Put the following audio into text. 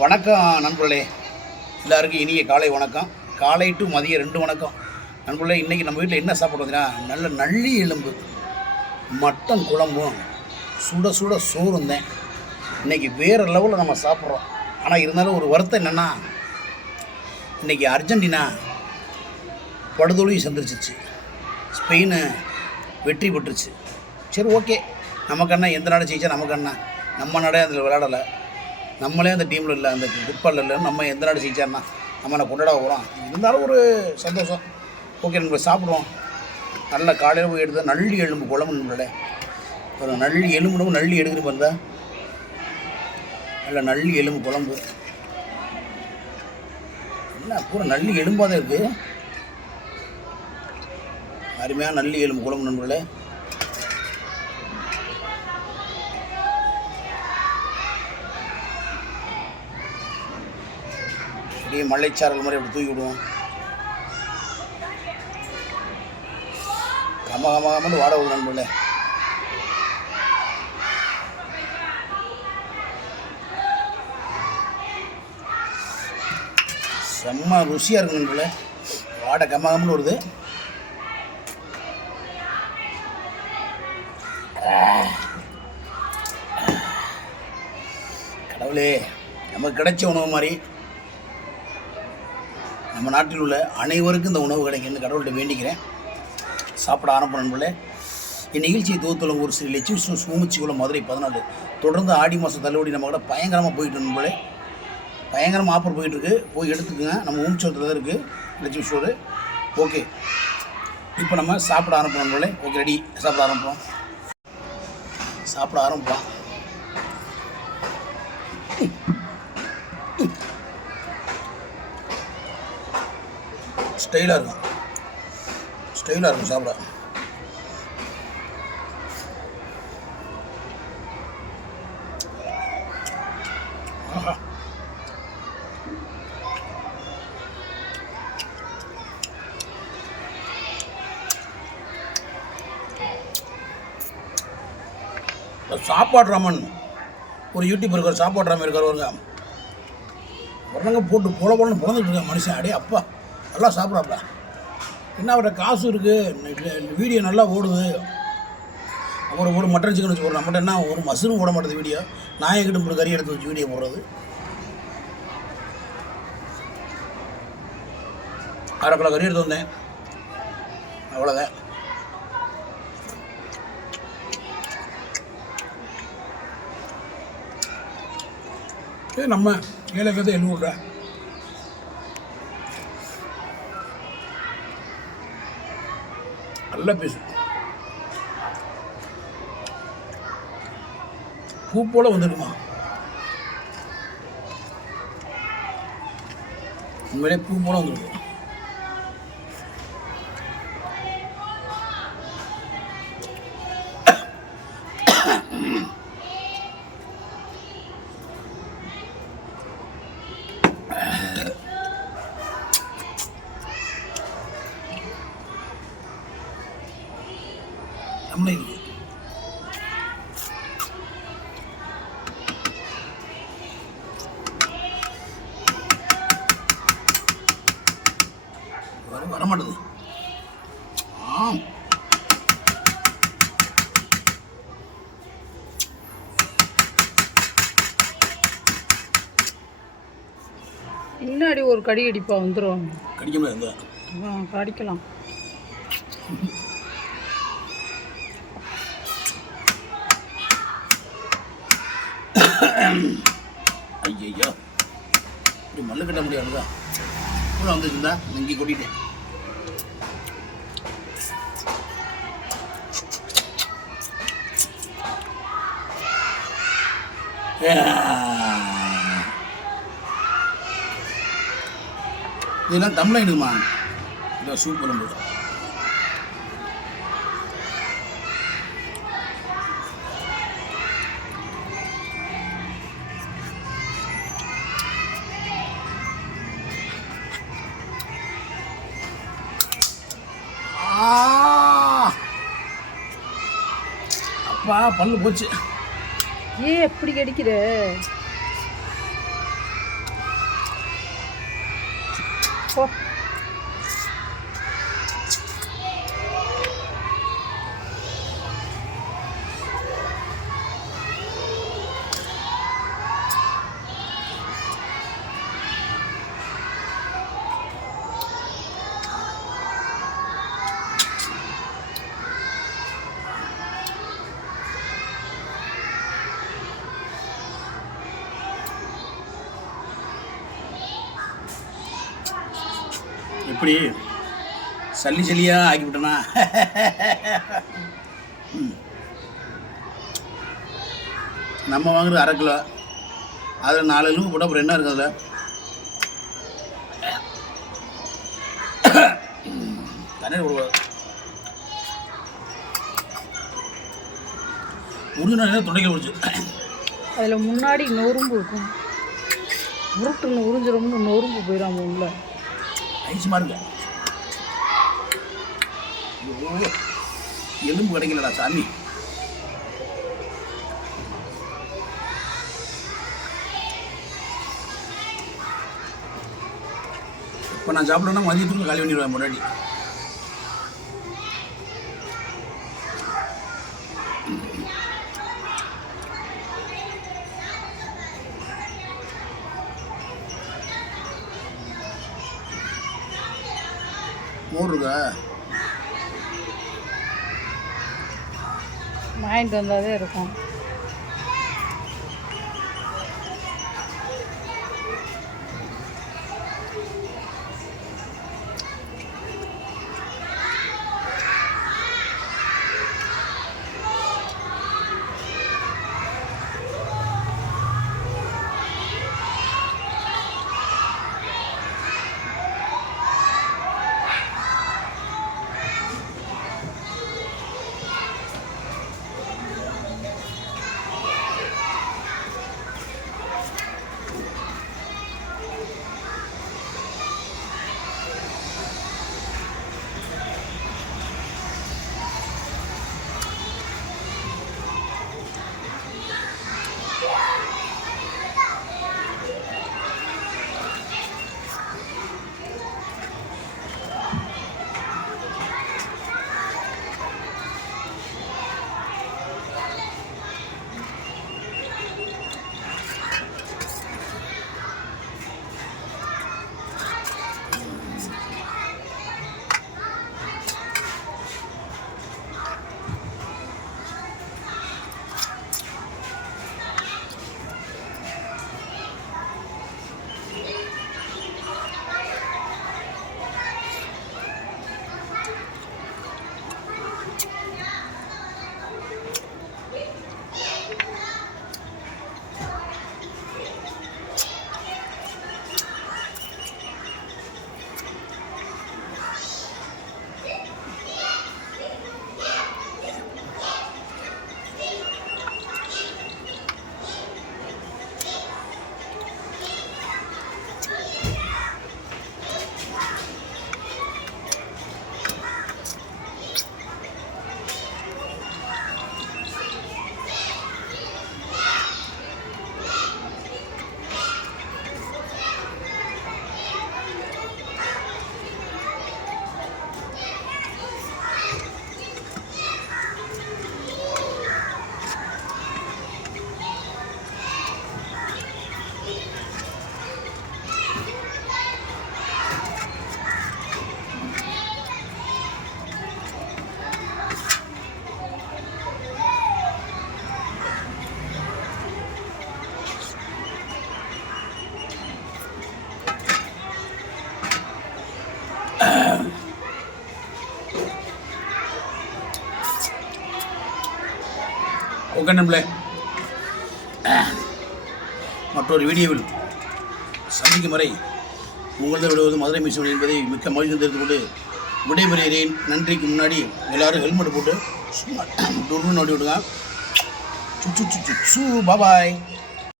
வணக்கம் நண்பர்களே, எல்லாருக்கும் இனிய காலை வணக்கம். காலை டு மதியம் 2 வணக்கம் நண்பர்களே. இன்றைக்கி நம்ம வீட்டில் என்ன சாப்பிட பார்த்தீங்கன்னா, நல்ல நல்லி எலும்பு மட்டன் குழம்பும் சுட சுட சோறுந்தேன். இன்றைக்கி வேறு லெவலில் நம்ம சாப்பிட்றோம். ஆனால் இருந்தாலும் ஒரு வருத்தம் என்னென்னா, இன்றைக்கி அர்ஜென்டினா படுதோல்வி சந்திச்சிருச்சு. ஸ்பெயின் வெற்றி பெற்றுச்சு. சரி, ஓகே, நமக்கு என்ன, எந்த நாடு ஜெயிச்சா நமக்கு என்ன, நம்ம நாடே அதில் விளையாடலை, நம்மளே அந்த டீமில் இல்லை, அந்த ஃபுட்பாலில் இல்லை, நம்ம எந்த நாடு ஜெயிச்சாருன்னா நம்ம நான் கொண்டாட போகிறோம். இருந்தாலும் ஒரு சந்தோஷம். ஓகே, நம்ம சாப்பிடுவோம். நல்ல காலையில் போய் எடுத்தால் நல்லி எலும்பு குழம்பு நம்மளோட ஒரு நல்லி எலும்பு நல்லி எடுத்துகிட்டு வந்தால் நல்ல நல்லி எலும்பு குழம்பு. என்ன பூரா நல்லி எலும்பாக தான் இருக்குது. அருமையாக நல்லி எலும்பு குழம்பு நண்பர்களே. அப்படியே மலைச்சாரல் மாதிரி அப்படி தூக்கி விடுவோம். கமகமகமன்னு வாட விடு நண்பர்களே. செம்ம ருசியாக இருக்கு நண்பர்களே. வாடை கமகமன்னு வருது. கடவுளே, நமக்கு கிடைச்ச உணவு மாதிரி நம்ம நாட்டில் உள்ள அனைவருக்கும் இந்த உணவு கிடைக்குன்னு கடவுள்கிட்ட வேண்டிக்கிறேன். சாப்பிட ஆரம்பம் நண்பர்களே. இந்நிகழ்ச்சியை தொகுத்துள்ள ஒரு ஸ்ரீ லட்சுமி சூமிச்சிக்குளம் மதுரை 14 தொடர்ந்து ஆடி மாதம் தள்ளுபடி நம்ம கூட பயங்கரமாக போயிட்டு நண்பர்களே. பயங்கரமாக ஆஃபர் போயிட்டுருக்கு. போய் எடுத்துக்கோங்க. நம்ம ஊமிச்சோத்தில் தான் இருக்குது லட்சுமி ஸ்டோரு. ஓகே, இப்போ நம்ம சாப்பிட ஆரம்பிப்போம் நண்பர்களே. ஓகே, ரெடி, சாப்பிட ஆரம்பிப்போம். ஸ்டைலாக இருக்கும் சாப்பிட. சாப்பாடு ராமன் ஒரு யூடியூப் இருக்கார், சாப்பாடு ராமன் இருக்கார். வருங்க போட்டு போலன்னு பிறந்துட்டு இருக்கான் மனுஷன். அடே அப்பா, நல்லா சாப்பிட்றாப்ல. என்ன அவர்கிட்ட காசு இருக்குது, வீடியோ நல்லா ஓடுது. அப்புறம் ஒரு மட்டன் சிக்கன் வச்சு போடுறோம். நம்மகிட்ட என்ன ஒரு மசரும் போட மாட்டேது வீடியோ. நாயக்கிட்ட ஒரு கறி எடுத்து வச்சு வீடியோ போடுறது. அரை கிலோ கறி எடுத்து வந்தேன், அவ்வளோதான். நம்ம ஏழைக்கதை எள்ளு விட்ற நல்ல பீஸு. பூ போல வந்துடுமா, உண்மையிலே பூ போல வந்துருக்கு. நம்மளே இருக்கு. வரமாட்டது. பின்னாடி ஒரு கடி அடிப்பா வந்துடும். கடிக்க முடியாது. கடிக்கலாம். ஐயோ, இப்படி மல்லு கட்ட முடியாதுதா. கூட வந்துருந்தா இங்கே கொட்டிட்டேன். இதெல்லாம் தமிழாயிடுமா? இதான் சூப்பர் நம்பர். அப்பா பல்லு போச்சு. ஏன் எப்படி கடிக்கிற? போ. எப்படி சல்லி சல்லியாக ஆக்கிவிட்டனா? நம்ம வாங்குறது 1/2 கிலோ, அதில் 4 எலும்பு போட்டால் அப்புறம் என்ன இருக்குது? அதில் தண்ணீர் கொடுக்காது. உறிஞ்சினா தொண்டைக்கு முடிச்சு. அதில் முன்னாடி நொறும்பு இருக்கும். உருட்டுன்னு உறிஞ்சிரோம்னு நொறும்பு போயிடாம உள்ள ஐஸ்மா இருக்கு. எலும்பு கிடைக்கலடா சாமி. இப்போ நான் சாப்பிடணும்னா மதியத்துக்குள்ள காலி பண்ணிடுவேன் முன்னாடி. மோர் இருக்கா? வாங்கிட்டு வந்தாதே இருக்கும். ஓகே நம்மளே, மற்றொரு வீடியோவில் சந்திக்கும் வரை உங்களது விடுவது மதுரை மிஷன் என்பதை மிக்க மகிழ்ச்சி தெரிந்து கொண்டு விடைபெறுகிறேன். நன்றிக்கு முன்னாடி எல்லோரும் ஹெல்மெட் போட்டு சும்மா டொன்னு நோட்டி விடுங்க. பாபாய்.